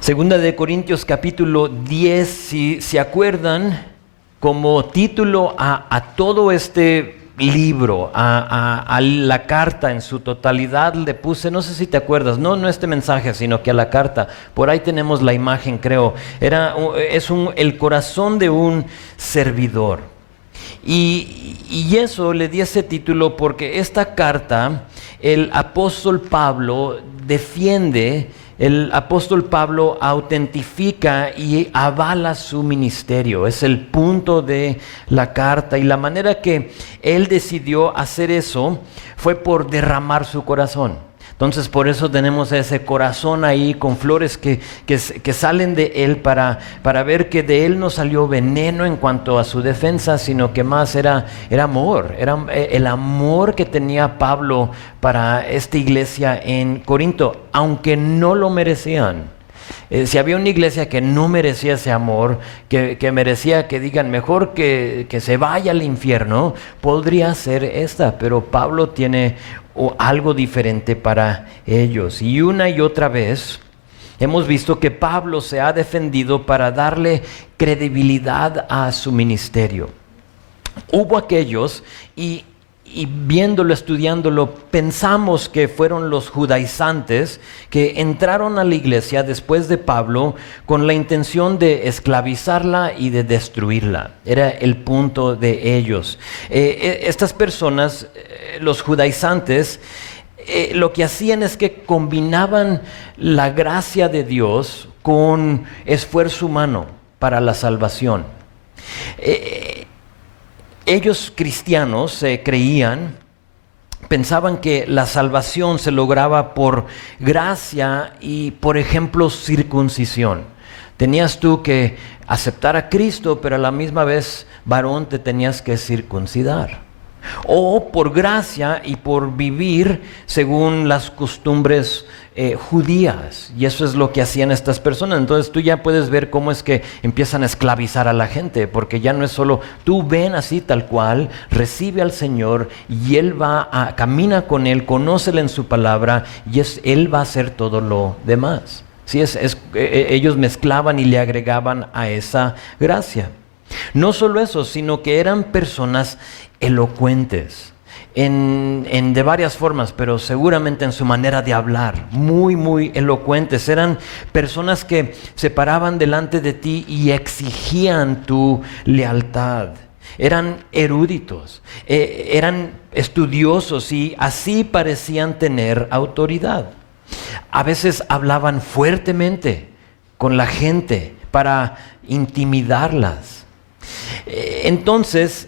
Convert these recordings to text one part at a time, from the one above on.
Segunda de Corintios capítulo 10, si se acuerdan, como título a todo este libro, a la carta en su totalidad le puse, no sé si te acuerdas, no este mensaje, sino que a la carta, por ahí tenemos la imagen, creo, el corazón de un servidor. Y eso le di ese título porque esta carta, el apóstol Pablo defiende, el apóstol Pablo autentifica y avala su ministerio. Es el punto de la carta, y la manera que él decidió hacer eso fue por derramar su corazón. Entonces por eso tenemos ese corazón ahí con flores que salen de él para ver que de él no salió veneno en cuanto a su defensa, sino que más era amor, era el amor que tenía Pablo para esta iglesia en Corinto, aunque no lo merecían. Si había una iglesia que no merecía ese amor, que merecía que digan mejor que se vaya al infierno, podría ser esta, pero Pablo tiene algo diferente para ellos. Y una y otra vez hemos visto que Pablo se ha defendido para darle credibilidad a su ministerio. Hubo aquellos, y viéndolo, estudiándolo, pensamos que fueron los judaizantes que entraron a la iglesia después de Pablo con la intención de esclavizarla y de destruirla. Era el punto de ellos. Estas personas, los judaizantes, lo que hacían es que combinaban la gracia de Dios con esfuerzo humano para la salvación. Ellos cristianos pensaban que la salvación se lograba por gracia y, por ejemplo, circuncisión. Tenías tú que aceptar a Cristo, pero a la misma vez, varón, te tenías que circuncidar. O por gracia y por vivir según las costumbres judías. Y eso es lo que hacían estas personas. Entonces tú ya puedes ver cómo es que empiezan a esclavizar a la gente, porque ya no es solo tú ven así tal cual, recibe al Señor y Él camina con Él, conócele en su palabra, y Él va a hacer todo lo demás. Sí, ellos mezclaban y le agregaban a esa gracia. No solo eso, sino que eran personas elocuentes de varias formas, pero seguramente en su manera de hablar, muy, muy elocuentes. Eran personas que se paraban delante de ti y exigían tu lealtad. Eran eruditos, eran estudiosos, y así parecían tener autoridad. A veces hablaban fuertemente con la gente para intimidarlas. Entonces,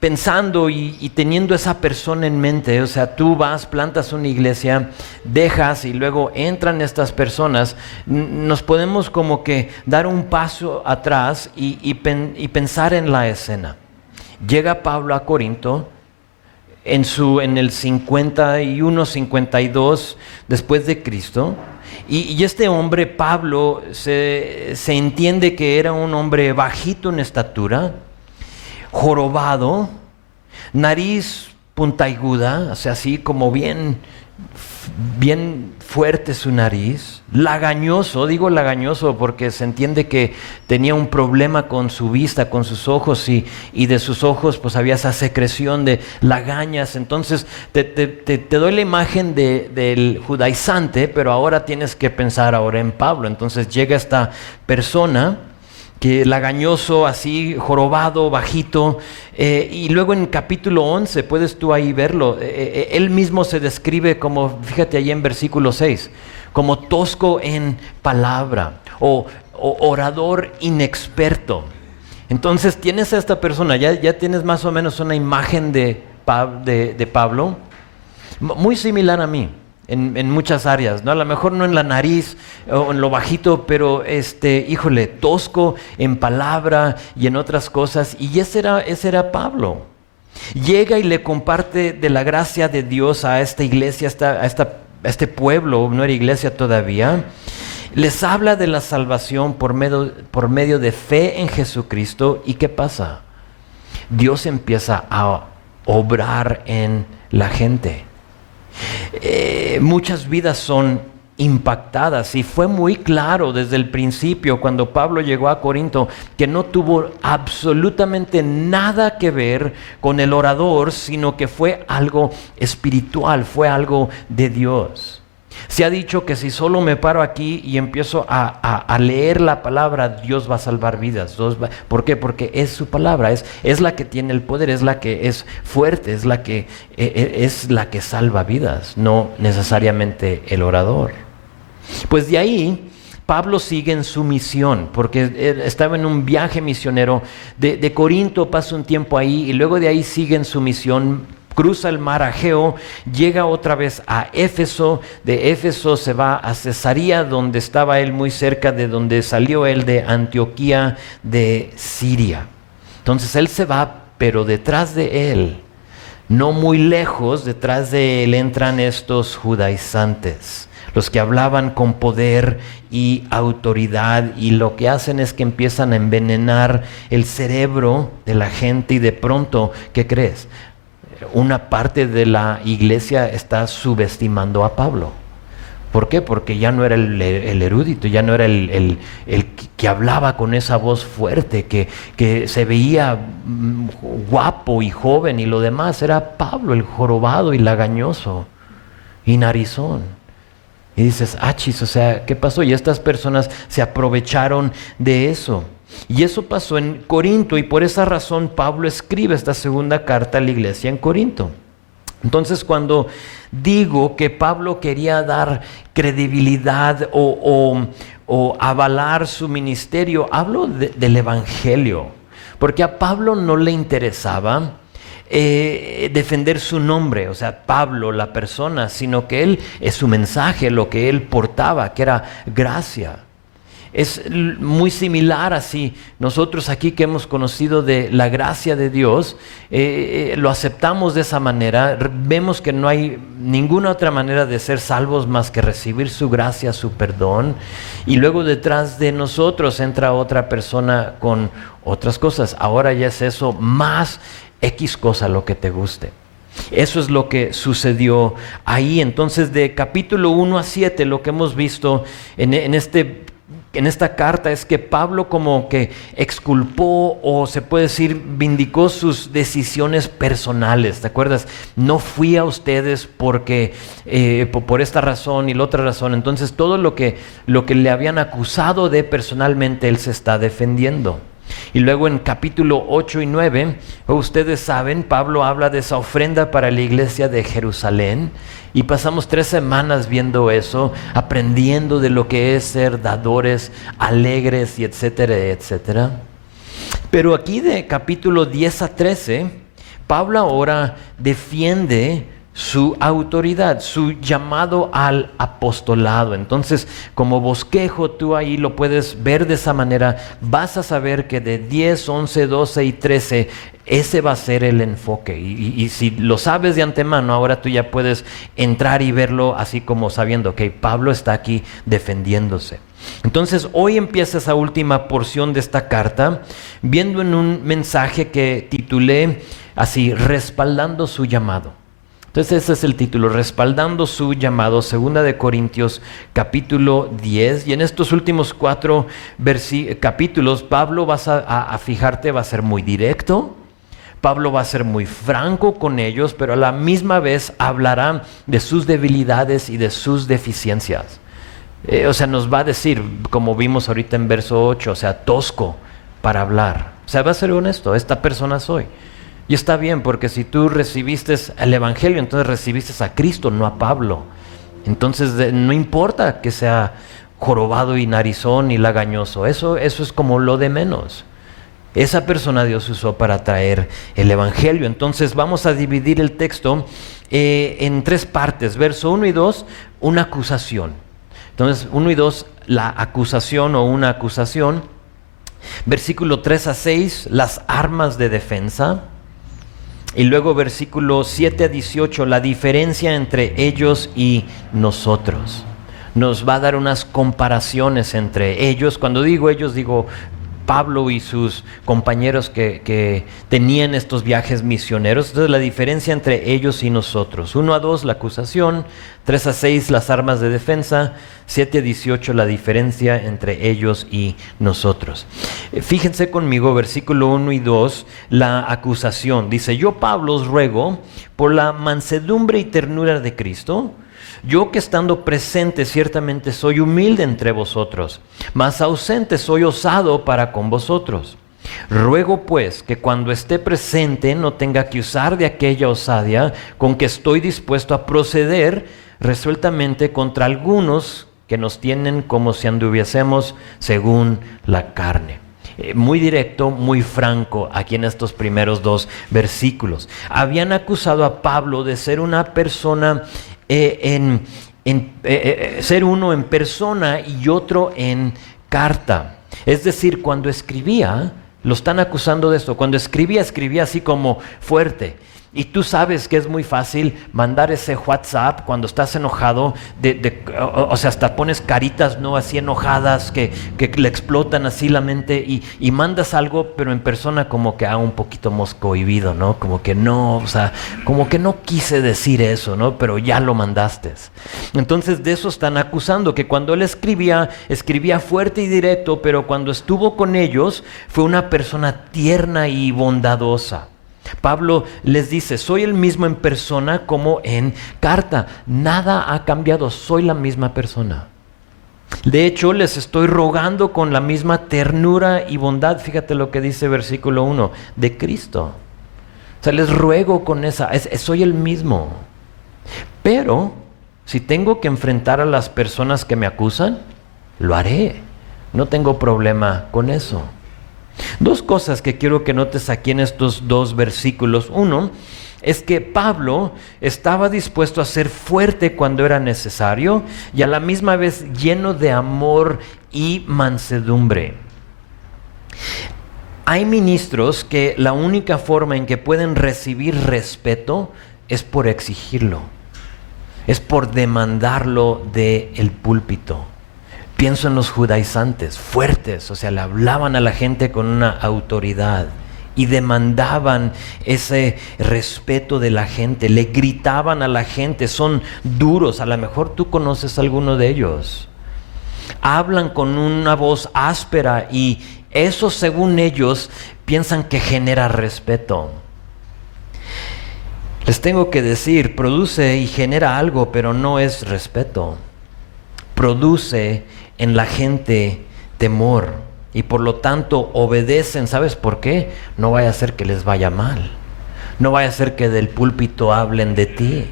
pensando y teniendo esa persona en mente, o sea, tú vas, plantas una iglesia, dejas y luego entran estas personas, nos podemos como que dar un paso atrás y pensar en la escena. Llega Pablo a Corinto en el 51, 52 después de Cristo, y este hombre, Pablo, se entiende que era un hombre bajito en estatura, jorobado, nariz puntiaguda, o sea, así como bien fuerte su nariz, lagañoso, digo lagañoso porque se entiende que tenía un problema con su vista, con sus ojos, y de sus ojos pues había esa secreción de lagañas. Entonces te doy la imagen del judaizante, pero ahora tienes que pensar ahora en Pablo. Entonces llega esta persona que lagañoso, así, jorobado, bajito, y luego en capítulo 11, puedes tú ahí verlo, él mismo se describe como, fíjate ahí en versículo 6, como tosco en palabra, o orador inexperto. Entonces tienes a esta persona, ya tienes más o menos una imagen de Pablo, muy similar a mí. En muchas áreas, ¿no? A lo mejor no en la nariz o en lo bajito, pero híjole, tosco en palabra y en otras cosas. Y ese era Pablo. Llega y le comparte de la gracia de Dios a esta iglesia, a este pueblo, no era iglesia todavía. Les habla de la salvación por medio de fe en Jesucristo. ¿Y qué pasa? Dios empieza a obrar en la gente. Muchas vidas son impactadas, y fue muy claro desde el principio cuando Pablo llegó a Corinto que no tuvo absolutamente nada que ver con el orador, sino que fue algo espiritual, fue algo de Dios. Se ha dicho que si solo me paro aquí y empiezo a leer la palabra, Dios va a salvar vidas. ¿Por qué? Porque es su palabra, es la que tiene el poder, es la que es fuerte, es la que salva vidas, no necesariamente el orador. Pues de ahí Pablo sigue en su misión, porque estaba en un viaje misionero de Corinto, pasa un tiempo ahí y luego de ahí sigue en su misión. Cruza el mar Egeo, llega otra vez a Éfeso, de Éfeso se va a Cesarea, donde estaba él muy cerca de donde salió él, de Antioquía de Siria. Entonces él se va, pero detrás de él, no muy lejos, detrás de él entran estos judaizantes, los que hablaban con poder y autoridad, y lo que hacen es que empiezan a envenenar el cerebro de la gente, y de pronto, ¿qué crees? Una parte de la iglesia está subestimando a Pablo. ¿Por qué? Porque ya no era el erudito, ya no era el que hablaba con esa voz fuerte, que se veía guapo y joven y lo demás. Era Pablo, el jorobado y lagañoso y narizón. Y dices, achis, o sea, ¿qué pasó? Y estas personas se aprovecharon de eso. Y eso pasó en Corinto, y por esa razón Pablo escribe esta segunda carta a la iglesia en Corinto. Entonces, cuando digo que Pablo quería dar credibilidad o avalar su ministerio, hablo del evangelio, porque a Pablo no le interesaba defender su nombre, o sea, Pablo la persona, sino que él es su mensaje, lo que él portaba, que era gracia. Es muy similar así. Nosotros aquí que hemos conocido de la gracia de Dios, lo aceptamos de esa manera. Vemos que no hay ninguna otra manera de ser salvos más que recibir su gracia, su perdón. Y luego detrás de nosotros entra otra persona con otras cosas. Ahora ya es eso más X cosa lo que te guste. Eso es lo que sucedió ahí. Entonces, de capítulo 1 a 7, lo que hemos visto en esta carta es que Pablo como que exculpó, o se puede decir vindicó sus decisiones personales. ¿Te acuerdas? No fui a ustedes porque por esta razón y la otra razón. Entonces todo lo que le habían acusado de personalmente, él se está defendiendo. Y luego en capítulo 8 y 9, ustedes saben, Pablo habla de esa ofrenda para la iglesia de Jerusalén, y pasamos 3 semanas viendo eso, aprendiendo de lo que es ser dadores alegres y etcétera, etcétera. Pero aquí de capítulo 10 a 13, Pablo ahora defiende su autoridad, su llamado al apostolado. Entonces, como bosquejo, tú ahí lo puedes ver de esa manera. Vas a saber que de 10, 11, 12 y 13, ese va a ser el enfoque. Y si lo sabes de antemano, ahora tú ya puedes entrar y verlo así como sabiendo que Pablo está aquí defendiéndose. Entonces, hoy empieza esa última porción de esta carta, viendo en un mensaje que titulé así, respaldando su llamado. Entonces ese es el título, respaldando su llamado, 2 de Corintios capítulo 10. Y en estos últimos 4 capítulos, Pablo, vas a fijarte, va a ser muy directo. Pablo va a ser muy franco con ellos, pero a la misma vez hablará de sus debilidades y de sus deficiencias. O sea, nos va a decir, como vimos ahorita en verso 8, o sea, tosco para hablar. O sea, va a ser honesto, esta persona soy. Y está bien, porque si tú recibiste el evangelio, entonces recibiste a Cristo, no a Pablo. Entonces no importa que sea jorobado y narizón y lagañoso, eso es como lo de menos. Esa persona Dios usó para traer el evangelio. Entonces vamos a dividir el texto en 3 partes. Verso 1 y 2, una acusación. Entonces 1 y 2, la acusación o una acusación. Versículo 3 a 6, las armas de defensa. Y luego versículo 7 a 18, la diferencia entre ellos y nosotros. Nos va a dar unas comparaciones entre ellos. Cuando digo ellos, digo Pablo y sus compañeros que tenían estos viajes misioneros. Entonces la diferencia entre ellos y nosotros: 1-2 la acusación, 3-6 las armas de defensa, 7-18 la diferencia entre ellos y nosotros. Fíjense conmigo, versículo 1 y 2, la acusación. Dice: yo, Pablo, os ruego por la mansedumbre y ternura de Cristo, yo que estando presente ciertamente soy humilde entre vosotros, mas ausente soy osado para con vosotros. Ruego pues que cuando esté presente no tenga que usar de aquella osadia con que estoy dispuesto a proceder resueltamente contra algunos que nos tienen como si anduviésemos según la carne. Muy directo, muy franco aquí en estos primeros 2 versículos. Habían acusado a Pablo de ser una persona ser uno en persona y otro en carta. Es decir, cuando escribía, lo están acusando de esto. Cuando escribía así como fuerte. Y tú sabes que es muy fácil mandar ese WhatsApp cuando estás enojado, o sea, hasta pones caritas no así enojadas que le explotan así la mente y mandas algo, pero en persona como que un poquito moscohibido, ¿no? Como que no, o sea, como que no quise decir eso, ¿no? Pero ya lo mandaste. Entonces de eso están acusando, que cuando él escribía fuerte y directo, pero cuando estuvo con ellos fue una persona tierna y bondadosa. Pablo les dice: soy el mismo en persona como en carta. Nada ha cambiado, soy la misma persona. De hecho, les estoy rogando con la misma ternura y bondad. Fíjate lo que dice versículo 1, de Cristo. O sea, les ruego con soy el mismo. Pero, si tengo que enfrentar a las personas que me acusan, lo haré. No tengo problema con eso. 2 cosas que quiero que notes aquí en estos 2 versículos. 1 es que Pablo estaba dispuesto a ser fuerte cuando era necesario y a la misma vez lleno de amor y mansedumbre. Hay ministros que la única forma en que pueden recibir respeto es por exigirlo, es por demandarlo del púlpito. Pienso en los judaizantes, fuertes, o sea, le hablaban a la gente con una autoridad y demandaban ese respeto de la gente, le gritaban a la gente, son duros. A lo mejor tú conoces a alguno de ellos. Hablan con una voz áspera y eso, según ellos, piensan que genera respeto. Les tengo que decir, produce y genera algo, pero no es respeto. Produce en la gente temor y por lo tanto obedecen. ¿Sabes por qué? No vaya a ser que les vaya mal. No vaya a ser que del púlpito hablen de ti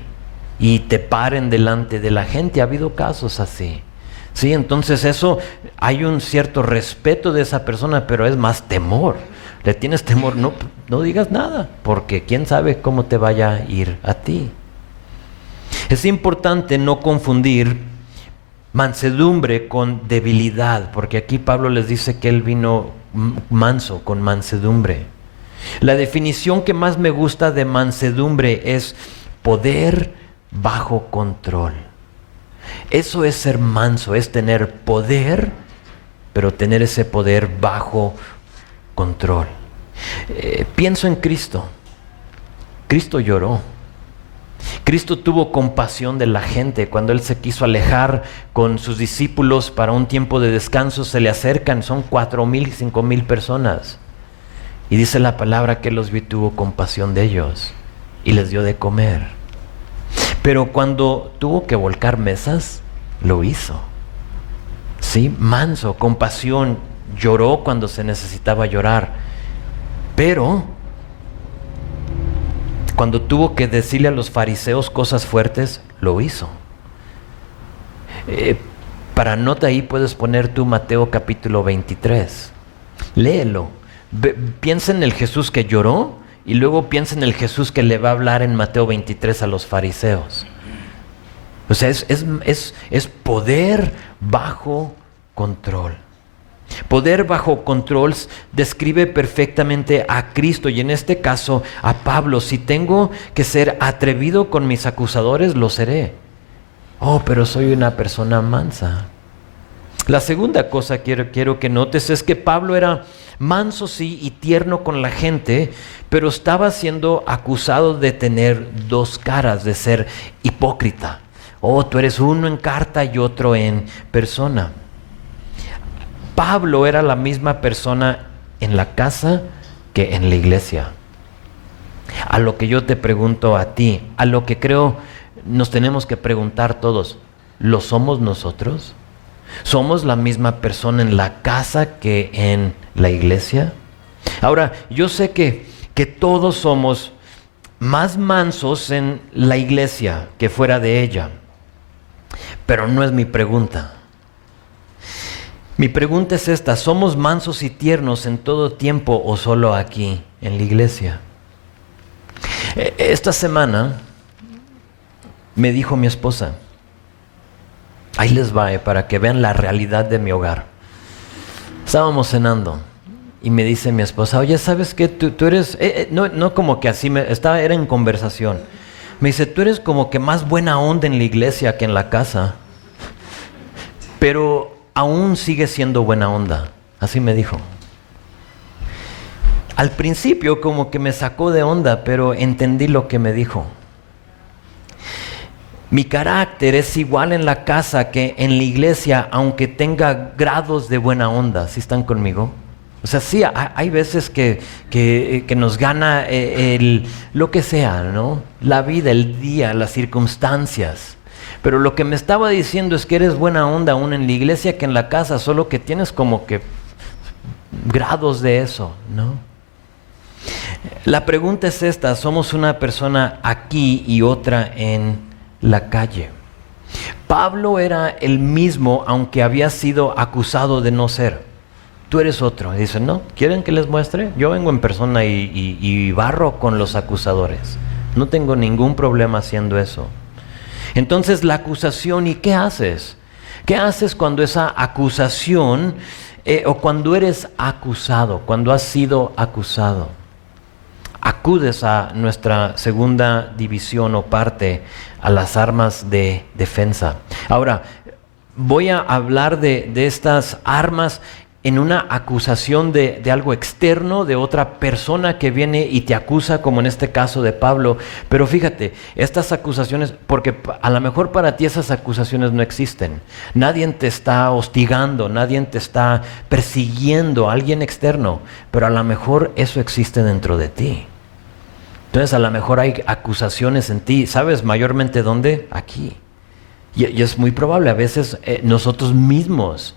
y te paren delante de la gente. Ha habido casos así. Sí, entonces eso, hay un cierto respeto de esa persona, pero es más temor. Le tienes temor, no digas nada, porque quién sabe cómo te vaya a ir a ti. Es importante no confundir mansedumbre con debilidad, porque aquí Pablo les dice que él vino manso, con mansedumbre. La definición que más me gusta de mansedumbre es poder bajo control. Eso es ser manso, es tener poder, pero tener ese poder bajo control. Pienso en Cristo. Cristo lloró. Cristo tuvo compasión de la gente. Cuando Él se quiso alejar con sus discípulos para un tiempo de descanso, se le acercan, son 4,000, 5,000 personas. Y dice la palabra que Él los vio y tuvo compasión de ellos y les dio de comer. Pero cuando tuvo que volcar mesas, lo hizo. Sí, manso, compasión, lloró cuando se necesitaba llorar. Pero cuando tuvo que decirle a los fariseos cosas fuertes, lo hizo. Para nota ahí puedes poner tú Mateo capítulo 23. Léelo. Piensa en el Jesús que lloró y luego piensa en el Jesús que le va a hablar en Mateo 23 a los fariseos. O sea, es poder bajo control. Poder bajo control describe perfectamente a Cristo y en este caso a Pablo. Si tengo que ser atrevido con mis acusadores, lo seré. Oh, pero soy una persona mansa. La segunda cosa que quiero que notes es que Pablo era manso, sí, y tierno con la gente, pero estaba siendo acusado de tener dos caras, de ser hipócrita. Oh, tú eres uno en carta y otro en persona. Pablo era la misma persona en la casa que en la iglesia. A lo que yo te pregunto a ti, a lo que creo nos tenemos que preguntar todos, ¿lo somos nosotros? ¿Somos la misma persona en la casa que en la iglesia? Ahora, yo sé que todos somos más mansos en la iglesia que fuera de ella, pero no es mi pregunta. Mi pregunta es esta: ¿somos mansos y tiernos en todo tiempo o solo aquí en la iglesia? Esta semana me dijo mi esposa, ahí les va, para que vean la realidad de mi hogar. Estábamos cenando y me dice mi esposa, oye, ¿sabes qué? Tú eres, no como que así, era en conversación. Me dice, tú eres como que más buena onda en la iglesia que en la casa, pero aún sigue siendo buena onda. Así me dijo. Al principio como que me sacó de onda, pero entendí lo que me dijo. Mi carácter es igual en la casa que en la iglesia, aunque tenga grados de buena onda. ¿Sí están conmigo? O sea, sí, hay veces que nos gana lo que sea, ¿no? La vida, el día, las circunstancias. Pero lo que me estaba diciendo es que eres buena onda aún en la iglesia que en la casa, solo que tienes como que grados de eso, ¿no? La pregunta es esta: ¿somos una persona aquí y otra en la calle? Pablo era el mismo, aunque había sido acusado de no ser. Tú eres otro. Y dice, ¿no? ¿Quieren que les muestre? Yo vengo en persona y barro con los acusadores. No tengo ningún problema haciendo eso. Entonces la acusación, ¿y qué haces? ¿Qué haces cuando esa acusación o cuando eres acusado, cuando has sido acusado? Acudes a nuestra segunda división o parte, a las armas de defensa. Ahora, voy a hablar de estas armas en una acusación de algo externo, de otra persona que viene y te acusa, como en este caso de Pablo. Pero fíjate, estas acusaciones, porque a lo mejor para ti esas acusaciones no existen. Nadie te está hostigando, nadie te está persiguiendo, alguien externo, pero a lo mejor eso existe dentro de ti. Entonces a lo mejor hay acusaciones en ti. ¿Sabes mayormente dónde? Aquí. Y es muy probable, a veces nosotros mismos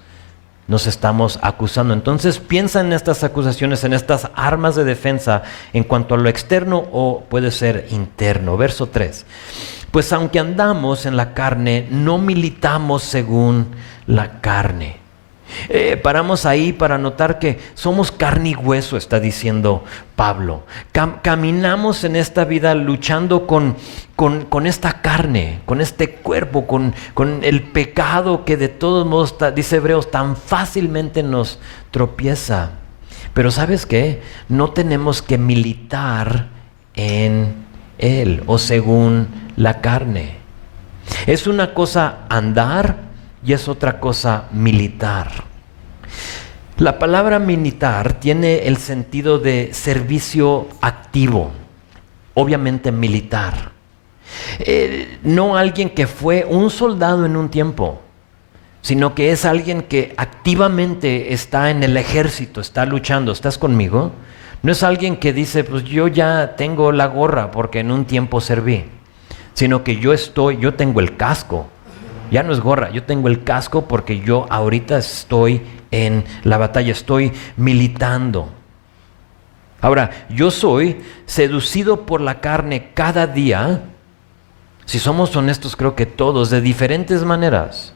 nos estamos acusando. Entonces piensa en estas acusaciones, en estas armas de defensa en cuanto a lo externo o puede ser interno. Verso 3. Pues aunque andamos en la carne, no militamos según la carne. Paramos ahí para notar que somos carne y hueso, está diciendo Pablo. Caminamos en esta vida luchando con esta carne, con este cuerpo, con el pecado que de todos modos, dice Hebreos, tan fácilmente nos tropieza. Pero ¿sabes qué? No tenemos que militar en él o según la carne. Es una cosa andar y es otra cosa militar. La palabra militar tiene el sentido de servicio activo, obviamente militar. No alguien que fue un soldado en un tiempo, sino que es alguien que activamente está en el ejército, está luchando. ¿Estás conmigo? No es alguien que dice, pues yo ya tengo la gorra porque en un tiempo serví, sino que yo tengo el casco. Ya no es gorra, yo tengo el casco porque yo ahorita estoy en la batalla, estoy militando. Ahora, yo soy seducido por la carne cada día. Si somos honestos, creo que todos, de diferentes maneras.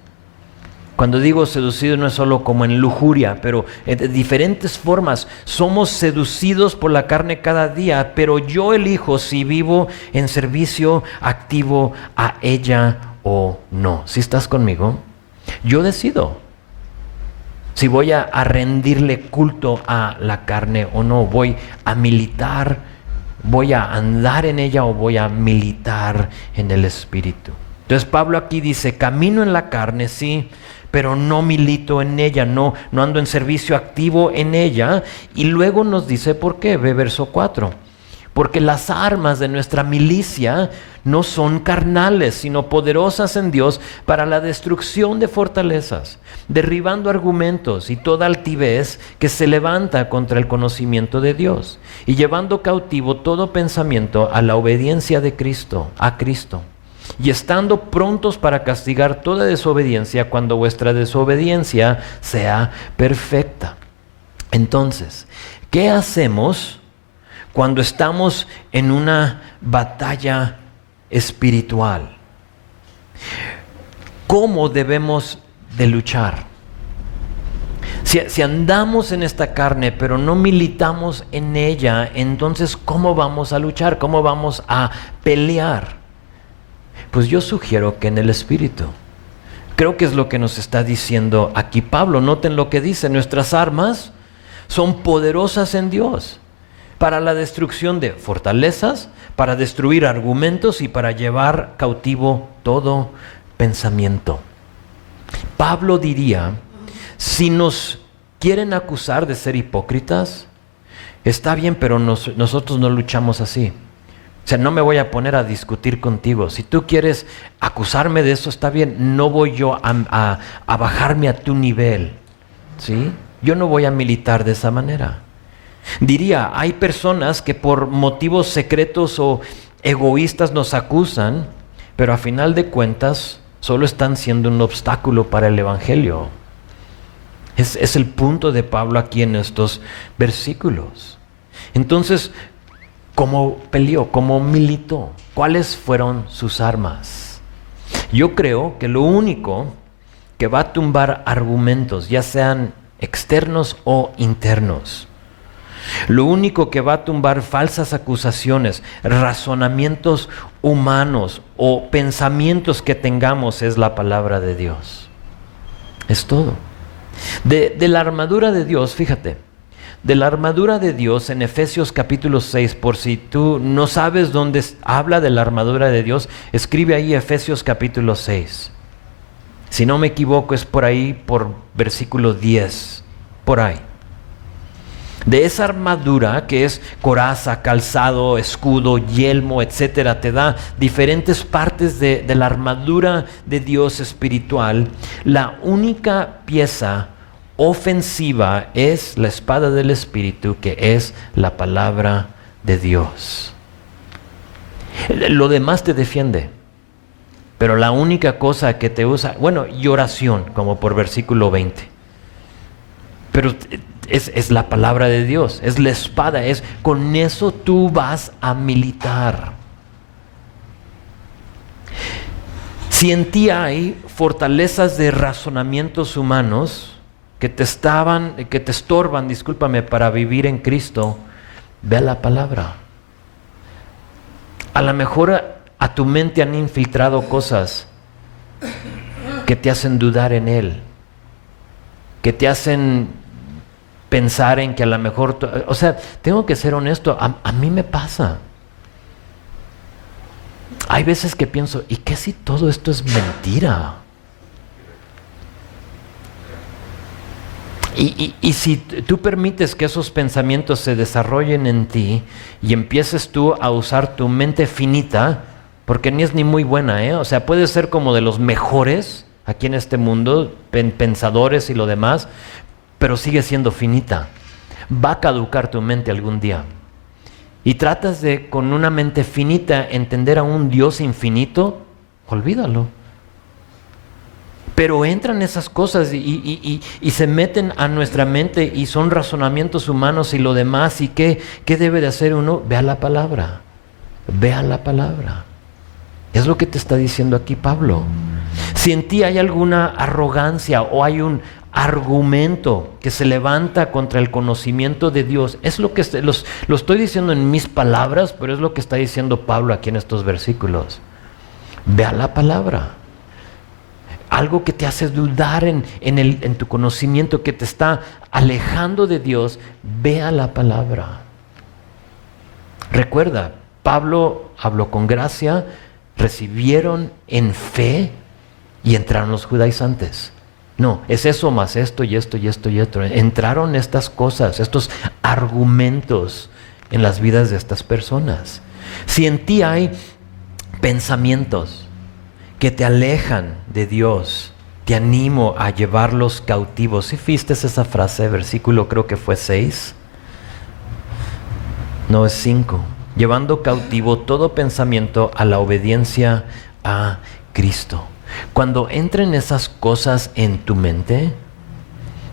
Cuando digo seducido no es solo como en lujuria, pero de diferentes formas. Somos seducidos por la carne cada día, pero yo elijo si vivo en servicio activo a ella o no. ¿Sí estás conmigo? Yo decido si voy a rendirle culto a la carne o no. Voy a militar, voy a andar en ella o voy a militar en el Espíritu. Entonces Pablo aquí dice, camino en la carne, sí, pero no milito en ella, no ando en servicio activo en ella. Y luego nos dice por qué, ve verso 4. Porque las armas de nuestra milicia no son carnales, sino poderosas en Dios para la destrucción de fortalezas, derribando argumentos y toda altivez que se levanta contra el conocimiento de Dios, y llevando cautivo todo pensamiento a la obediencia de Cristo, a Cristo, y estando prontos para castigar toda desobediencia cuando vuestra desobediencia sea perfecta. Entonces, ¿qué hacemos cuando estamos en una batalla espiritual? ¿Cómo debemos de luchar? Si andamos en esta carne, pero no militamos en ella, entonces ¿cómo vamos a luchar? ¿Cómo vamos a pelear? Pues yo sugiero que en el Espíritu. Creo que es lo que nos está diciendo aquí Pablo. Noten lo que dice: nuestras armas son poderosas en Dios para la destrucción de fortalezas, para destruir argumentos y para llevar cautivo todo pensamiento. Pablo diría, si nos quieren acusar de ser hipócritas, está bien, pero nosotros no luchamos así. O sea, no me voy a poner a discutir contigo. Si tú quieres acusarme de eso, está bien. No voy yo a bajarme a tu nivel, ¿sí? Yo no voy a militar de esa manera. Diría, hay personas que por motivos secretos o egoístas nos acusan, pero a final de cuentas solo están siendo un obstáculo para el Evangelio. Es el punto de Pablo aquí en estos versículos. Entonces, ¿cómo peleó? ¿Cómo militó? ¿Cuáles fueron sus armas? Yo creo que lo único que va a tumbar argumentos, ya sean externos o internos, lo único que va a tumbar falsas acusaciones, razonamientos humanos o pensamientos que tengamos es la palabra de Dios. Es todo. De la armadura de Dios, fíjate, de la armadura de Dios en Efesios capítulo 6, por si tú no sabes dónde habla de la armadura de Dios, escribe ahí Efesios capítulo 6. Si no me equivoco es por ahí, por versículo 10, por ahí. De esa armadura que es coraza, calzado, escudo, yelmo, etcétera, te da diferentes partes de la armadura de Dios espiritual. La única pieza ofensiva es la espada del Espíritu, que es la palabra de Dios. Lo demás te defiende, pero la única cosa que te usa, bueno, y oración, como por versículo 20. Pero es la palabra de Dios, es la espada, con eso tú vas a militar. Si en ti hay fortalezas de razonamientos humanos que te estorban, para vivir en Cristo, ve a la palabra. A lo mejor a tu mente han infiltrado cosas que te hacen dudar en Él, que te hacen pensar en que a lo mejor, tengo que ser honesto, a mí me pasa. Hay veces que pienso, ¿y qué si todo esto es mentira? Y si tú permites que esos pensamientos se desarrollen en ti y empieces tú a usar tu mente finita, porque ni es ni muy buena, puedes ser como de los mejores aquí en este mundo, pensadores y lo demás, pero sigue siendo finita. Va a caducar tu mente algún día. Y tratas de, con una mente finita, entender a un Dios infinito, olvídalo. Pero entran esas cosas y se meten a nuestra mente y son razonamientos humanos y lo demás. ¿Y qué debe de hacer uno? Ve a la palabra. Ve a la palabra. Es lo que te está diciendo aquí Pablo. Si en ti hay alguna arrogancia o hay un argumento que se levanta contra el conocimiento de Dios, es lo que lo estoy diciendo en mis palabras, pero es lo que está diciendo Pablo aquí en estos versículos. Ve a la palabra. Algo que te hace dudar en tu conocimiento, que te está alejando de Dios, ve a la palabra. Recuerda, Pablo habló con gracia, recibieron en fe y entraron los judaizantes. No, es eso más esto y esto y esto y esto. Entraron estas cosas, estos argumentos en las vidas de estas personas. Si en ti hay pensamientos que te alejan de Dios, te animo a llevarlos cautivos. ¿Sí viste esa frase, versículo creo que fue 6? No, es 5. Llevando cautivo todo pensamiento a la obediencia a Cristo. Cuando entren esas cosas en tu mente,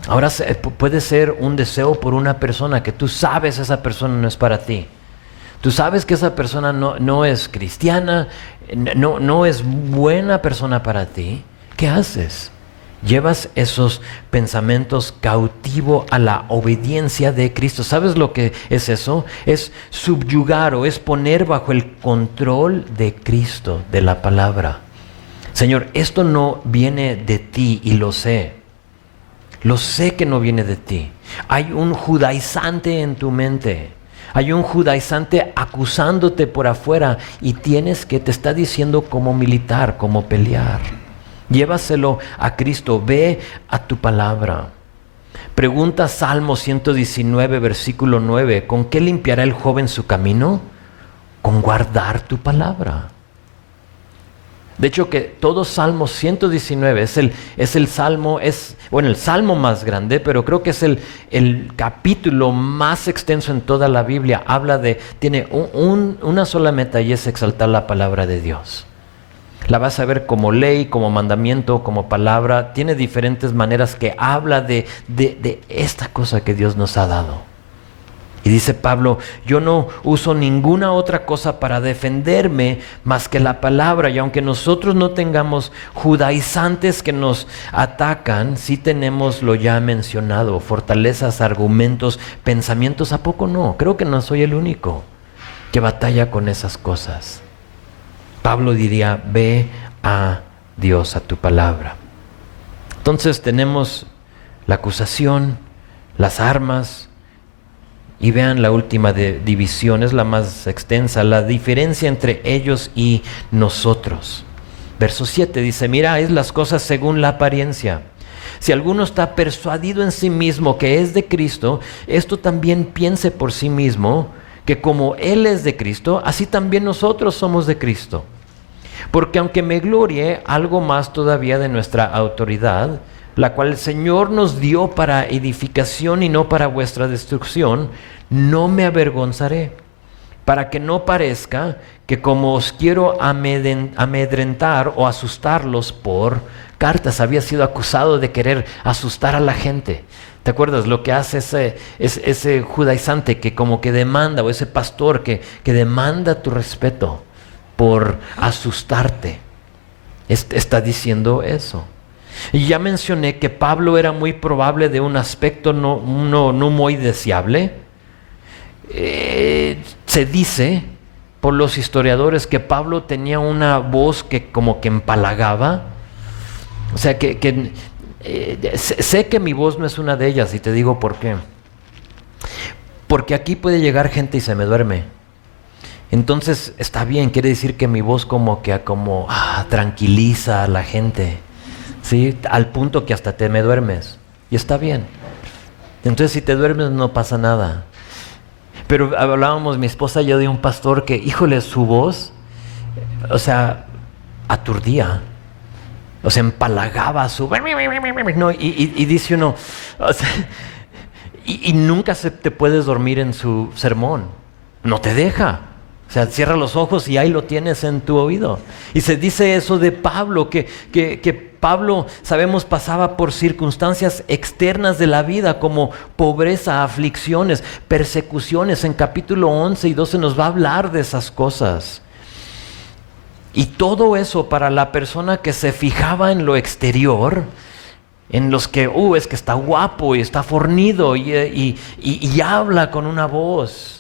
ahora puede ser un deseo por una persona que tú sabes esa persona no es para ti. Tú sabes que esa persona no es cristiana, no es buena persona para ti. ¿Qué haces? Llevas esos pensamientos cautivo a la obediencia de Cristo. ¿Sabes lo que es eso? Es subyugar o es poner bajo el control de Cristo, de la palabra. Señor, esto no viene de ti y lo sé. Lo sé que no viene de ti. Hay un judaizante en tu mente. Hay un judaizante acusándote por afuera y te está diciendo cómo militar, cómo pelear. Llévaselo a Cristo, ve a tu palabra. Pregunta Salmo 119, versículo 9, ¿con qué limpiará el joven su camino? Con guardar tu palabra. De hecho que todo Salmo 119 es el salmo, el salmo más grande, pero creo que es el capítulo más extenso en toda la Biblia. Tiene una sola meta y es exaltar la palabra de Dios. La vas a ver como ley, como mandamiento, como palabra. Tiene diferentes maneras que habla de esta cosa que Dios nos ha dado. Y dice Pablo, yo no uso ninguna otra cosa para defenderme más que la palabra. Y aunque nosotros no tengamos judaizantes que nos atacan, sí tenemos lo ya mencionado, fortalezas, argumentos, pensamientos. ¿A poco no? Creo que no soy el único que batalla con esas cosas. Pablo diría, ve a Dios, a tu palabra. Entonces tenemos la acusación, las armas, y vean la última división, es la más extensa, la diferencia entre ellos y nosotros. Verso 7 dice, miráis las cosas según la apariencia. Si alguno está persuadido en sí mismo que es de Cristo, esto también piense por sí mismo, que como Él es de Cristo, así también nosotros somos de Cristo. Porque aunque me glorie algo más todavía de nuestra autoridad, la cual el Señor nos dio para edificación y no para vuestra destrucción, no me avergonzaré, para que no parezca que como os quiero amedrentar o asustarlos por cartas. Había sido acusado de querer asustar a la gente. ¿Te acuerdas lo que hace ese judaizante que como que demanda, o ese pastor que demanda tu respeto por asustarte? Está diciendo eso. Y ya mencioné que Pablo era muy probable de un aspecto no muy deseable. Se dice por los historiadores que Pablo tenía una voz que como que empalagaba. O sea sé que mi voz no es una de ellas y te digo por qué. Porque aquí puede llegar gente y se me duerme. Entonces está bien, quiere decir que mi voz como tranquiliza a la gente. ¿Sí? Al punto que hasta me duermes. Y está bien. Entonces si te duermes no pasa nada. Pero hablábamos mi esposa y yo de un pastor que, híjole, su voz, aturdía. Empalagaba su... No, y dice uno... y nunca te puedes dormir en su sermón. No te deja. Cierra los ojos y ahí lo tienes en tu oído. Y se dice eso de Pablo, que Pablo, sabemos, pasaba por circunstancias externas de la vida como pobreza, aflicciones, persecuciones. En capítulo 11 y 12 nos va a hablar de esas cosas. Y todo eso para la persona que se fijaba en lo exterior, en los que, es que está guapo y está fornido y habla con una voz.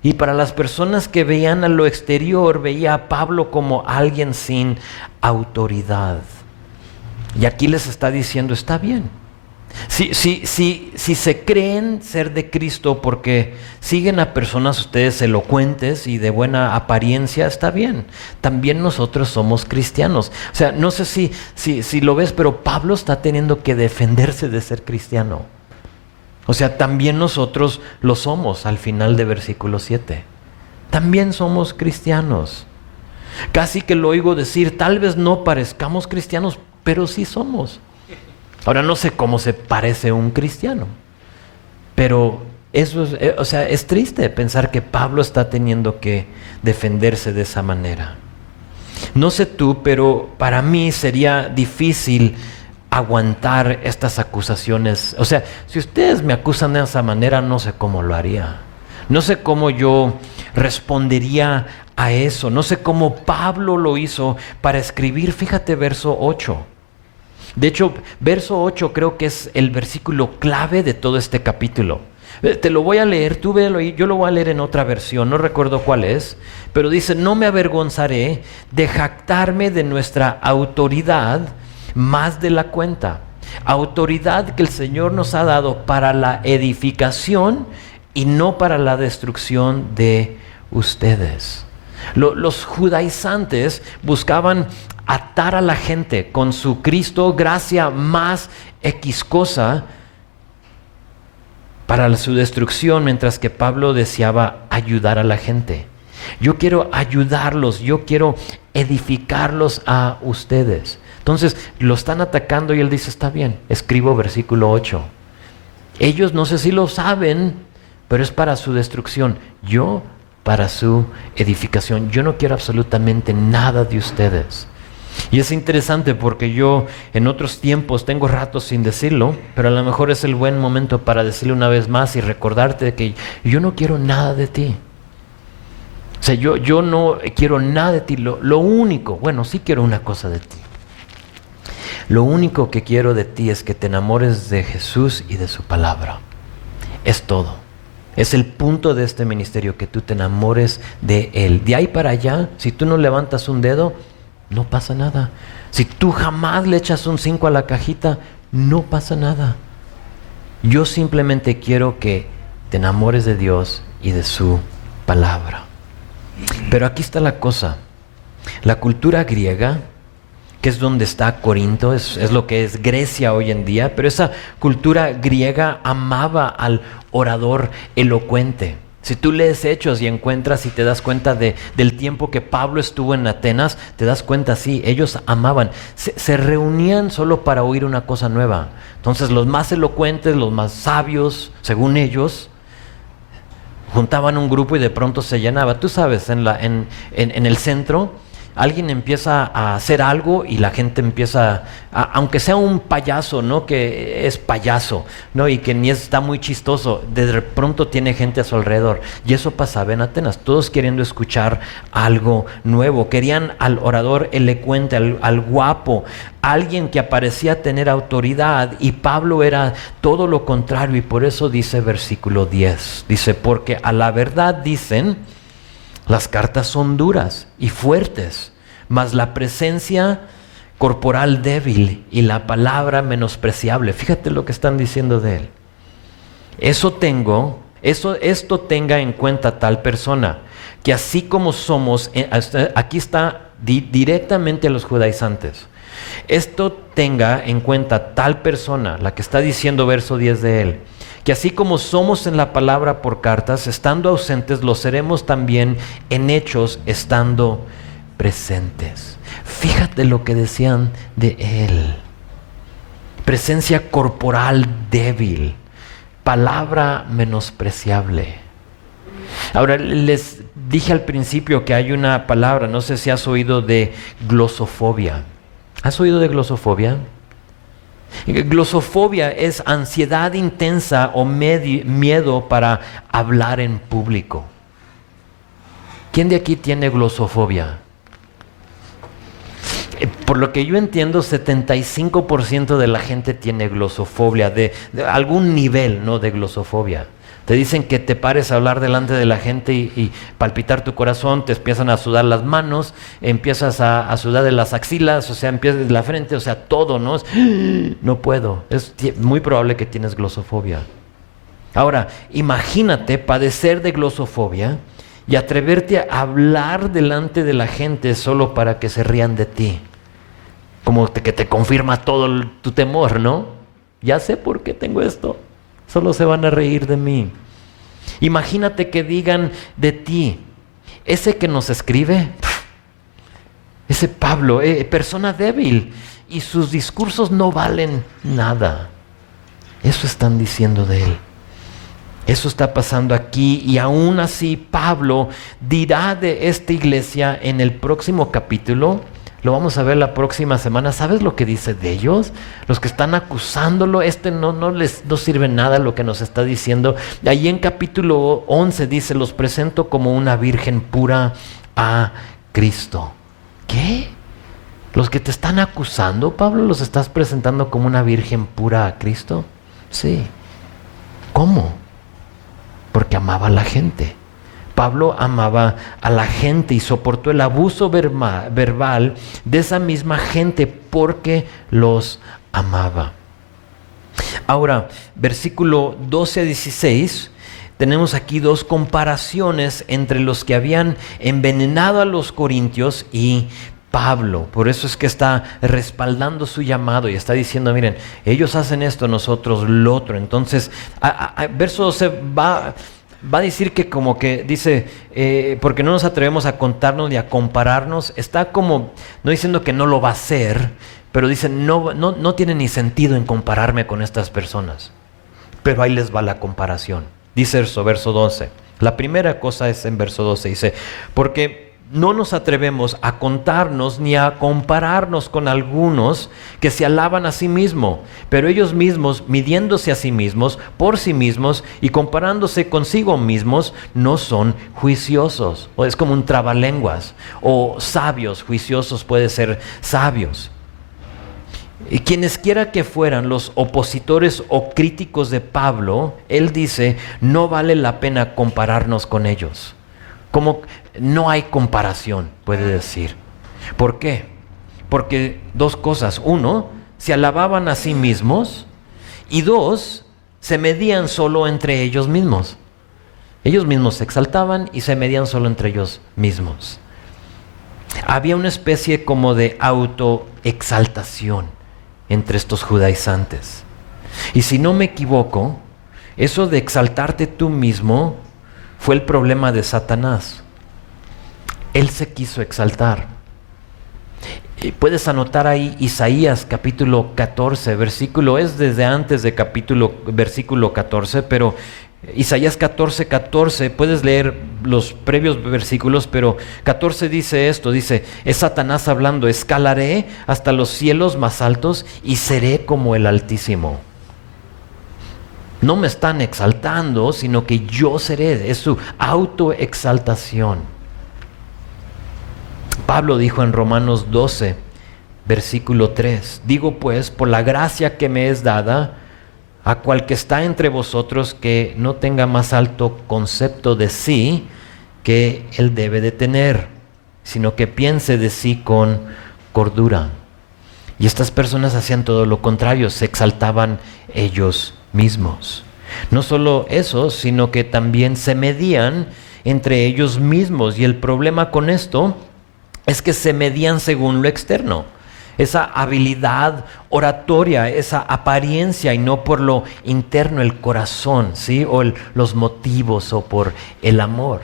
Y para las personas que veían a lo exterior, veía a Pablo como alguien sin autoridad. Y aquí les está diciendo, está bien, Si se creen ser de Cristo porque siguen a personas ustedes elocuentes y de buena apariencia, está bien. También nosotros somos cristianos. O sea, no sé si lo ves, pero Pablo está teniendo que defenderse de ser cristiano. O sea, también nosotros lo somos al final de versículo 7. También somos cristianos. Casi que lo oigo decir, tal vez no parezcamos cristianos, pero sí somos. Ahora no sé cómo se parece un cristiano, pero eso es triste pensar que Pablo está teniendo que defenderse de esa manera. No sé tú, pero para mí sería difícil aguantar estas acusaciones. O sea, si ustedes me acusan de esa manera, no sé cómo lo haría. No sé cómo yo respondería a eso. No sé cómo Pablo lo hizo para escribir, fíjate, verso 8. De hecho, verso 8 creo que es el versículo clave de todo este capítulo. Te lo voy a leer, tú véelo ahí, yo lo voy a leer en otra versión, no recuerdo cuál es, pero dice, no me avergonzaré de jactarme de nuestra autoridad más de la cuenta. Autoridad que el Señor nos ha dado para la edificación y no para la destrucción de ustedes. Los judaizantes buscaban atar a la gente con su Cristo, gracia más X cosa para su destrucción, mientras que Pablo deseaba ayudar a la gente. Yo quiero ayudarlos, yo quiero edificarlos a ustedes. Entonces lo están atacando y él dice, está bien, escribo versículo 8. Ellos no sé si lo saben, pero es para su destrucción. Yo para su edificación. Yo no quiero absolutamente nada de ustedes. Y es interesante porque yo en otros tiempos tengo ratos sin decirlo, pero a lo mejor es el buen momento para decirlo una vez más y recordarte que yo no quiero nada de ti. O sea, yo no quiero nada de ti. Lo único, bueno, sí quiero una cosa de ti. Lo único que quiero de ti es que te enamores de Jesús y de su palabra. Es todo. Es el punto de este ministerio, que tú te enamores de Él. De ahí para allá, si tú no levantas un dedo, no pasa nada. Si tú jamás le echas un 5 a la cajita, no pasa nada. Yo simplemente quiero que te enamores de Dios y de su palabra. Pero aquí está la cosa. La cultura griega, que es donde está Corinto, es lo que es Grecia hoy en día, pero esa cultura griega amaba al orador elocuente. Si tú lees Hechos y encuentras y te das cuenta del tiempo que Pablo estuvo en Atenas, te das cuenta, sí, ellos amaban. Se reunían solo para oír una cosa nueva. Entonces los más elocuentes, los más sabios, según ellos, juntaban un grupo y de pronto se llenaba. Tú sabes, en el centro, alguien empieza a hacer algo y la gente empieza, aunque sea un payaso, ¿no? Que es payaso, ¿no? Y que ni está muy chistoso, de pronto tiene gente a su alrededor. Y eso pasaba en Atenas, todos queriendo escuchar algo nuevo. Querían al orador elocuente, al guapo, alguien que parecía tener autoridad, y Pablo era todo lo contrario. Y por eso dice versículo 10, dice, porque a la verdad dicen, las cartas son duras y fuertes, mas la presencia corporal débil y la palabra menospreciable. Fíjate lo que están diciendo de él. Esto tenga en cuenta tal persona, que así como somos, aquí está directamente a los judaizantes. Esto tenga en cuenta tal persona, la que está diciendo verso 10 de él, que así como somos en la palabra por cartas, estando ausentes, lo seremos también en hechos, estando presentes. Fíjate lo que decían de él. Presencia corporal débil, palabra menospreciable. Ahora, les dije al principio que hay una palabra, no sé si has oído de glosofobia. ¿Has oído de glosofobia? Glosofobia es ansiedad intensa o miedo para hablar en público. ¿Quién de aquí tiene glosofobia? Por lo que yo entiendo, 75% de la gente tiene glosofobia, de algún nivel, ¿no?, de glosofobia. Te dicen que te pares a hablar delante de la gente y palpitar tu corazón, te empiezan a sudar las manos, empiezas a sudar de las axilas, o sea, empiezas de la frente, o sea, todo, ¿no? No puedo. Es muy probable que tienes glosofobia. Ahora, imagínate padecer de glosofobia y atreverte a hablar delante de la gente solo para que se rían de ti. Como que te confirma todo tu temor, ¿no? Ya sé por qué tengo esto. Solo se van a reír de mí. Imagínate que digan de ti, ese que nos escribe, ese Pablo, persona débil, y sus discursos no valen nada. Eso están diciendo de él. Eso está pasando aquí, y aún así Pablo dirá de esta iglesia en el próximo capítulo. Lo vamos a ver la próxima semana. ¿Sabes lo que dice de ellos? Los que están acusándolo, no les sirve nada lo que nos está diciendo. Ahí en capítulo 11 dice, los presento como una virgen pura a Cristo. ¿Qué? ¿Los que te están acusando, Pablo, los estás presentando como una virgen pura a Cristo? Sí. ¿Cómo? Porque amaba a la gente. Pablo amaba a la gente y soportó el abuso verbal de esa misma gente porque los amaba. Ahora, versículo 12 a 16, tenemos aquí dos comparaciones entre los que habían envenenado a los corintios y Pablo. Por eso es que está respaldando su llamado y está diciendo, miren, ellos hacen esto, nosotros lo otro. Entonces, verso 12 va a decir que como que dice, porque no nos atrevemos a contarnos ni a compararnos. Está como, no diciendo que no lo va a hacer, pero dice, no tiene ni sentido en compararme con estas personas. Pero ahí les va la comparación. Dice eso, verso 12. La primera cosa es en verso 12, dice, porque no nos atrevemos a contarnos ni a compararnos con algunos que se alaban a sí mismos, pero ellos mismos, midiéndose a sí mismos, por sí mismos y comparándose consigo mismos, no son juiciosos. O es como un trabalenguas. O sabios, juiciosos puede ser sabios. Y quienes quiera que fueran los opositores o críticos de Pablo, él dice, no vale la pena compararnos con ellos. Como no hay comparación, puede decir. ¿Por qué? Porque dos cosas. Uno, se alababan a sí mismos, y dos, se medían solo entre ellos mismos. Ellos mismos se exaltaban y se medían solo entre ellos mismos. Había una especie como de autoexaltación entre estos judaizantes. Y si no me equivoco, eso de exaltarte tú mismo fue el problema de Satanás. Él se quiso exaltar. Puedes anotar ahí Isaías capítulo 14, versículo, es desde antes de versículo 14, pero Isaías 14, puedes leer los previos versículos, pero 14 dice esto, dice, es Satanás hablando, escalaré hasta los cielos más altos y seré como el Altísimo. No me están exaltando, sino que yo seré. Es su autoexaltación. Pablo dijo en Romanos 12, versículo 3, digo pues, por la gracia que me es dada, a cual que está entre vosotros, que no tenga más alto concepto de sí que él debe de tener, sino que piense de sí con cordura. Y estas personas hacían todo lo contrario, se exaltaban ellos mismos. No solo eso, sino que también se medían entre ellos mismos. Y el problema con esto es que se medían según lo externo, esa habilidad oratoria, esa apariencia, y no por lo interno, el corazón, ¿sí? O los motivos, o por el amor.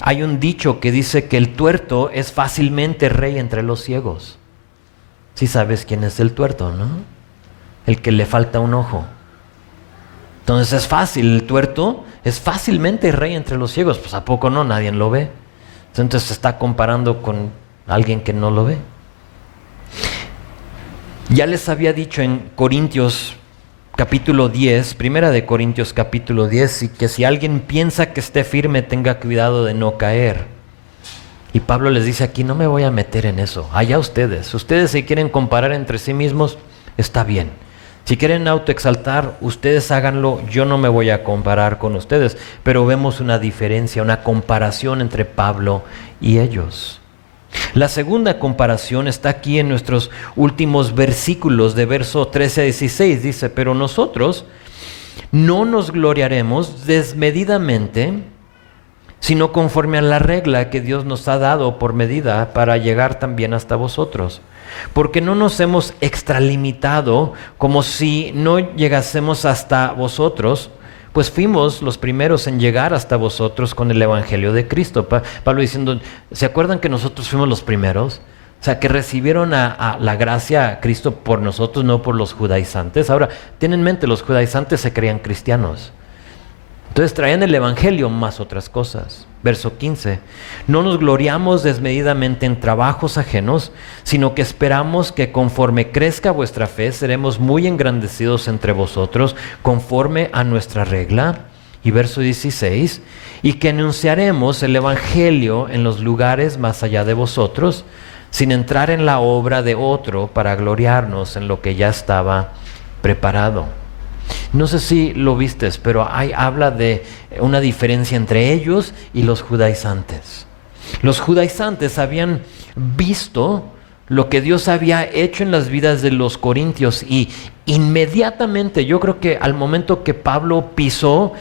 Hay un dicho que dice que el tuerto es fácilmente rey entre los ciegos. Sí sabes quién es el tuerto, ¿no? El que le falta un ojo. Entonces es fácil, el tuerto es fácilmente rey entre los ciegos. Pues ¿a poco no? Nadie lo ve. Entonces se está comparando con alguien que no lo ve. Ya les había dicho en Corintios capítulo 10, primera de Corintios capítulo 10, y que si alguien piensa que esté firme, tenga cuidado de no caer. Y Pablo les dice aquí, no me voy a meter en eso. Allá ustedes se quieren comparar entre sí mismos, está bien. Si quieren autoexaltar, ustedes háganlo, yo no me voy a comparar con ustedes, pero vemos una diferencia, una comparación entre Pablo y ellos. La segunda comparación está aquí en nuestros últimos versículos de verso 13 a 16. Dice, pero nosotros no nos gloriaremos desmedidamente, sino conforme a la regla que Dios nos ha dado por medida para llegar también hasta vosotros. Porque no nos hemos extralimitado como si no llegásemos hasta vosotros, pues fuimos los primeros en llegar hasta vosotros con el Evangelio de Cristo. Pablo diciendo, ¿se acuerdan que nosotros fuimos los primeros? O sea, que recibieron a la gracia a Cristo por nosotros, no por los judaizantes. Ahora, tienen en mente, los judaizantes se creían cristianos. Entonces traían el Evangelio más otras cosas. Verso 15. No nos gloriamos desmedidamente en trabajos ajenos, sino que esperamos que conforme crezca vuestra fe, seremos muy engrandecidos entre vosotros, conforme a nuestra regla. Y verso 16. Y que anunciaremos el Evangelio en los lugares más allá de vosotros, sin entrar en la obra de otro para gloriarnos en lo que ya estaba preparado. No sé si lo vistes, pero habla de una diferencia entre ellos y los judaizantes. Los judaizantes habían visto lo que Dios había hecho en las vidas de los corintios y inmediatamente, yo creo que al momento que Pablo pisó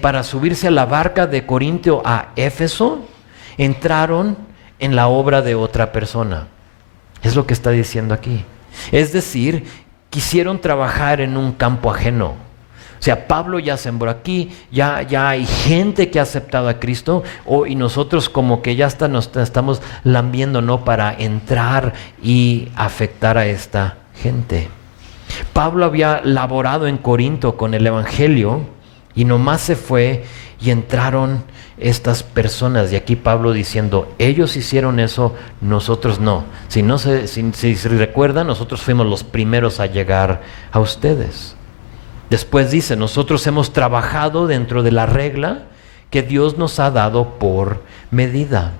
para subirse a la barca de Corintio a Éfeso, entraron en la obra de otra persona. Es lo que está diciendo aquí. Es decir, quisieron trabajar en un campo ajeno. O sea, Pablo ya sembró aquí, ya hay gente que ha aceptado a Cristo, y nosotros como que ya nos estamos lambiendo, ¿no?, para entrar y afectar a esta gente. Pablo había laborado en Corinto con el Evangelio y nomás se fue y entraron estas personas. Y aquí Pablo diciendo, ellos hicieron eso, nosotros no. Si recuerdan, nosotros fuimos los primeros a llegar a ustedes. Después dice, nosotros hemos trabajado dentro de la regla que Dios nos ha dado por medida.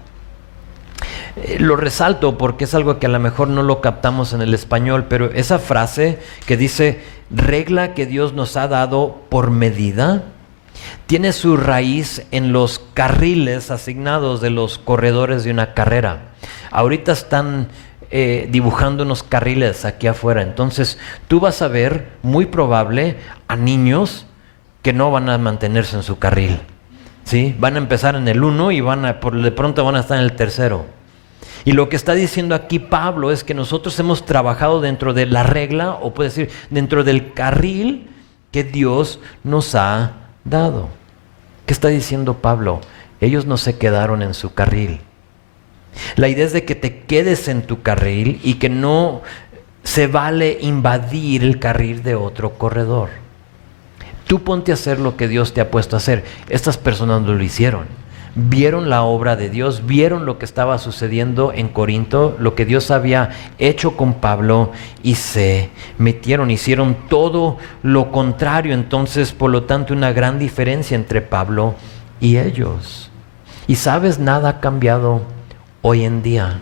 Lo resalto porque es algo que a lo mejor no lo captamos en el español, pero esa frase que dice, regla que Dios nos ha dado por medida, tiene su raíz en los carriles asignados de los corredores de una carrera. Ahorita están dibujando unos carriles aquí afuera. Entonces tú vas a ver, muy probable, a niños que no van a mantenerse en su carril, ¿sí? Van a empezar en el 1 y de pronto van a estar en el tercero. Y lo que está diciendo aquí Pablo es que nosotros hemos trabajado dentro de la regla, o puede decir, dentro del carril que Dios nos ha dado. ¿Qué está diciendo Pablo? Ellos no se quedaron en su carril. La idea es de que te quedes en tu carril y que no se vale invadir el carril de otro corredor. Tú ponte a hacer lo que Dios te ha puesto a hacer. Estas personas no lo hicieron. Vieron la obra de Dios, vieron lo que estaba sucediendo en Corinto, lo que Dios había hecho con Pablo, y se metieron, hicieron todo lo contrario. Entonces, por lo tanto, una gran diferencia entre Pablo y ellos. Y sabes, nada ha cambiado hoy en día.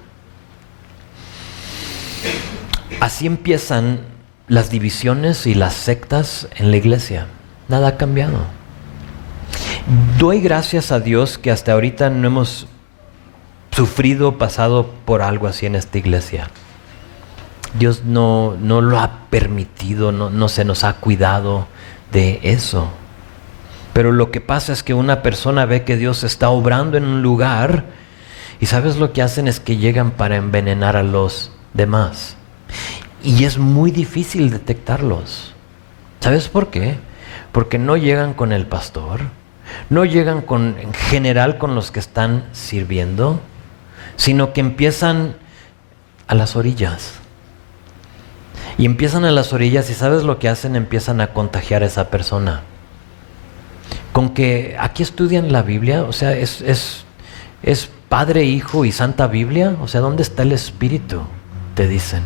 Así empiezan las divisiones y las sectas en la iglesia. Nada ha cambiado. Doy gracias a Dios que hasta ahorita no hemos pasado por algo así en esta iglesia. Dios no lo ha permitido, no se nos ha cuidado de eso. Pero lo que pasa es que una persona ve que Dios está obrando en un lugar, y ¿sabes lo que hacen? Es que llegan para envenenar a los demás. Y es muy difícil detectarlos. ¿Sabes por qué? Porque no llegan con el pastor, no llegan en general con los que están sirviendo, sino que empiezan a las orillas. Y empiezan a las orillas, y ¿sabes lo que hacen? Empiezan a contagiar a esa persona. Con que aquí estudian la Biblia, o sea, es Padre, Hijo y Santa Biblia, o sea, ¿dónde está el Espíritu? Te dicen.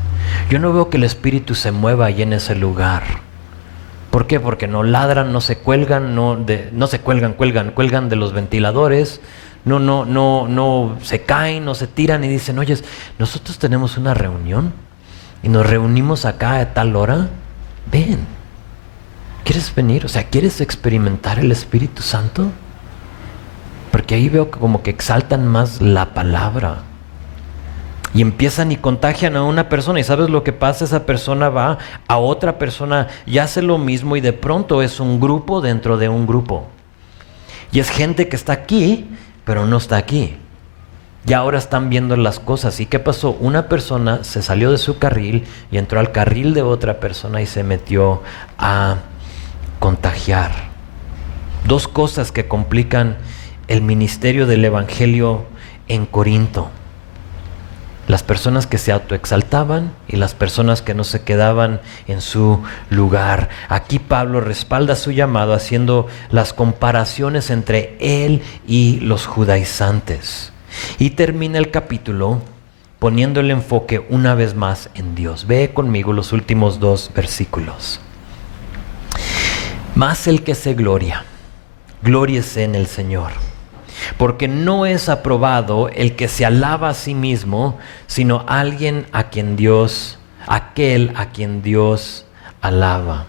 Yo no veo que el Espíritu se mueva ahí en ese lugar. ¿Por qué? Porque no ladran, no se cuelgan, cuelgan de los ventiladores, no se caen, no se tiran y dicen, oye, nosotros tenemos una reunión y nos reunimos acá a tal hora. ven. ¿Quieres venir? O sea, ¿quieres experimentar el Espíritu Santo? Porque ahí veo que como que exaltan más la palabra. Y empiezan y contagian a una persona. ¿Y sabes lo que pasa? Esa persona va a otra persona y hace lo mismo. Y de pronto es un grupo dentro de un grupo. Y es gente que está aquí, pero no está aquí. Y ahora están viendo las cosas. ¿Y qué pasó? Una persona se salió de su carril y entró al carril de otra persona y se metió a contagiar. Dos cosas que complican el ministerio del Evangelio en Corinto. Las personas que se autoexaltaban y las personas que no se quedaban en su lugar. Aquí Pablo respalda su llamado haciendo las comparaciones entre él y los judaizantes. Y termina el capítulo poniendo el enfoque una vez más en Dios. Ve conmigo los últimos 2 versículos. Mas el que se gloria, glóriese en el Señor. Porque no es aprobado el que se alaba a sí mismo, sino aquel a quien Dios alaba.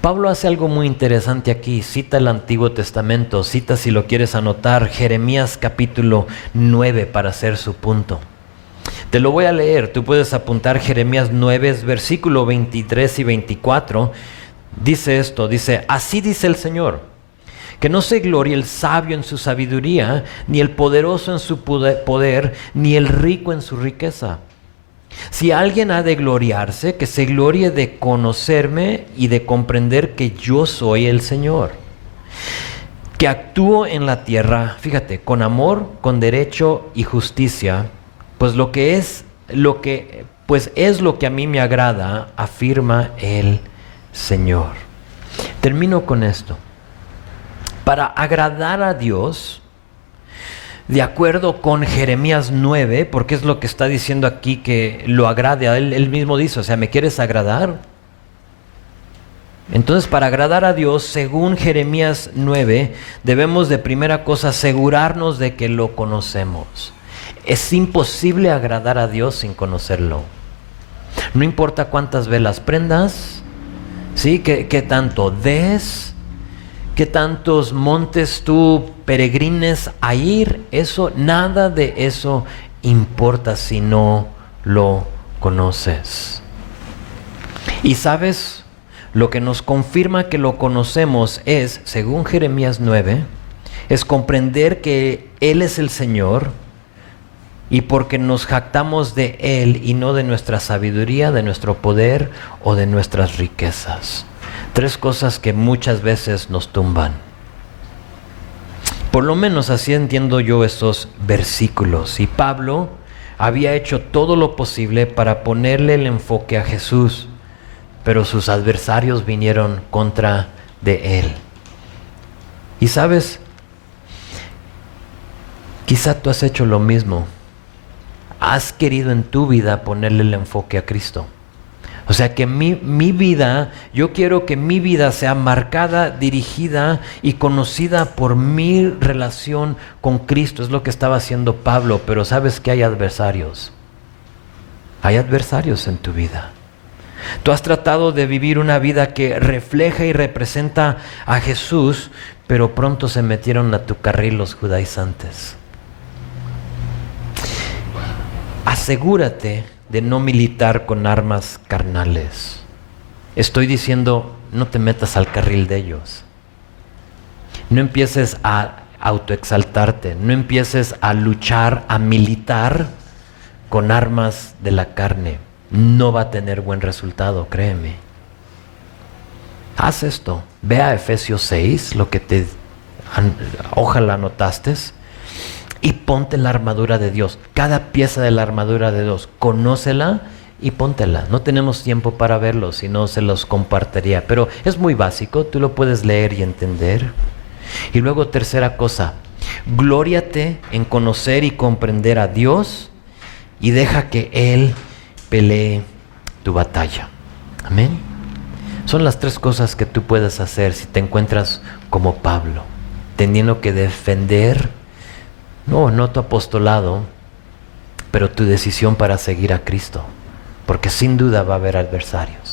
Pablo hace algo muy interesante aquí. Cita el Antiguo Testamento, cita, si lo quieres anotar, Jeremías capítulo 9 para hacer su punto. Te lo voy a leer, tú puedes apuntar Jeremías 9, versículo 23 y 24. Dice esto, así dice el Señor, que no se glorie el sabio en su sabiduría, ni el poderoso en su poder, ni el rico en su riqueza. Si alguien ha de gloriarse, que se glorie de conocerme y de comprender que yo soy el Señor, que actúo en la tierra, fíjate, con amor, con derecho y justicia, pues es lo que a mí me agrada, afirma el Señor. Termino con esto. Para agradar a Dios, de acuerdo con Jeremías 9, porque es lo que está diciendo aquí que lo agrade a él, él mismo dice, o sea, ¿me quieres agradar? Entonces, para agradar a Dios, según Jeremías 9, debemos de primera cosa asegurarnos de que lo conocemos. Es imposible agradar a Dios sin conocerlo. No importa cuántas velas prendas, ¿sí? ¿Qué tanto des? ¿Qué tantos montes tú peregrines a ir? Nada de eso importa si no lo conoces. Y sabes, lo que nos confirma que lo conocemos es, según Jeremías 9, es comprender que Él es el Señor, y porque nos jactamos de Él y no de nuestra sabiduría, de nuestro poder o de nuestras riquezas. 3 cosas que muchas veces nos tumban. Por lo menos así entiendo yo estos versículos. Y Pablo había hecho todo lo posible para ponerle el enfoque a Jesús, pero sus adversarios vinieron contra de él. Y sabes, quizá tú has hecho lo mismo. Has querido en tu vida ponerle el enfoque a Cristo. O sea que mi vida, yo quiero que mi vida sea marcada, dirigida y conocida por mi relación con Cristo. Es lo que estaba haciendo Pablo, pero sabes que hay adversarios. Hay adversarios en tu vida. Tú has tratado de vivir una vida que refleja y representa a Jesús, pero pronto se metieron a tu carril los judaizantes. Asegúrate de no militar con armas carnales. Estoy diciendo, no te metas al carril de ellos. No empieces a autoexaltarte, no empieces a luchar, a militar con armas de la carne. No va a tener buen resultado, créeme. Haz esto, ve a Efesios 6, lo que ojalá anotaste, y ponte la armadura de Dios. Cada pieza de la armadura de Dios, conócela y póntela. No tenemos tiempo para verlo, si no se los compartiría. Pero es muy básico, tú lo puedes leer y entender. Y luego, tercera cosa, glóriate en conocer y comprender a Dios y deja que Él pelee tu batalla. Amén. Son las 3 cosas que tú puedes hacer si te encuentras como Pablo, teniendo que defender no tu apostolado, pero tu decisión para seguir a Cristo, porque sin duda va a haber adversarios.